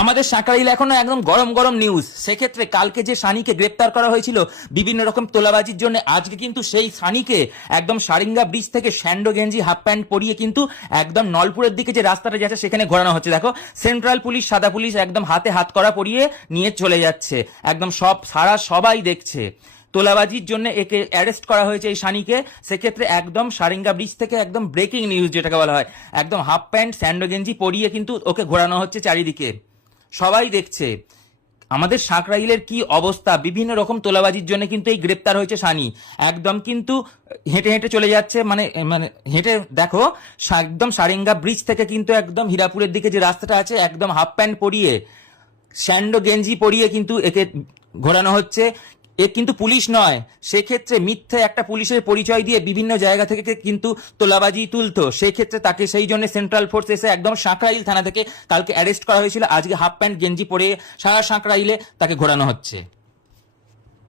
আমাদের সাঁকরাইলে এখনো একদম গরম গরম নিউজ। সেক্ষেত্রে কালকে যে সানিকে গ্রেপ্তার করা হয়েছিল বিভিন্ন রকম তোলাবাজির জন্য, আজকে কিন্তু সেই সানিকে একদম সারিঙ্গা ব্রিজ থেকে স্যান্ডো গেঞ্জি হাফ প্যান্ট পরিয়ে কিন্তু একদম নলপুরের দিকে যে রাস্তাটা যাচ্ছে সেখানে ঘোরানো হচ্ছে। দেখো, সেন্ট্রাল পুলিশ, সাদা পুলিশ একদম হাতে হাত করা পরিয়ে নিয়ে চলে যাচ্ছে, একদম সবাই দেখছে। তোলাবাজির জন্য একে অ্যারেস্ট করা হয়েছে এই সানিকে। সেক্ষেত্রে একদম সারিঙ্গা ব্রিজ থেকে একদম ব্রেকিং নিউজ যেটাকে বলা হয়, একদম হাফ প্যান্ট স্যান্ডো গেঞ্জি পরিয়ে কিন্তু ওকে ঘোরানো হচ্ছে চারিদিকে, সবাই দেখছে। আমাদের সাঁকরাইলের কি অবস্থা, বিভিন্ন রকম তোলাবাজির জন্য কিন্তু এই গ্রেপ্তার হয়েছে সানি। একদম কিন্তু হেঁটে হেঁটে চলে যাচ্ছে, মানে মানে হেঁটে দেখো একদম সারেঙ্গা ব্রিজ থেকে কিন্তু একদম হীরাপুরের দিকে যে রাস্তাটা আছে, একদম হাফ প্যান্ট পরিয়ে স্যান্ডো গেঞ্জি পরিয়ে কিন্তু একে ঘোরানো হচ্ছে। এ কিন্তু পুলিশ নয়, সেক্ষেত্রে মিথ্যে একটা পুলিশের পরিচয় দিয়ে বিভিন্ন জায়গা থেকে কিন্তু তোলাবাজি তুলতো। সেক্ষেত্রে তাকে সেই জন্য সেন্ট্রাল ফোর্স এসে একদম সাঁকরাইল থানা থেকে কালকে অ্যারেস্ট করা হয়েছিল। আজকে হাফ প্যান্ট গেঞ্জি পরে সারা সাঁকরাইলে তাকে ঘোরানো হচ্ছে।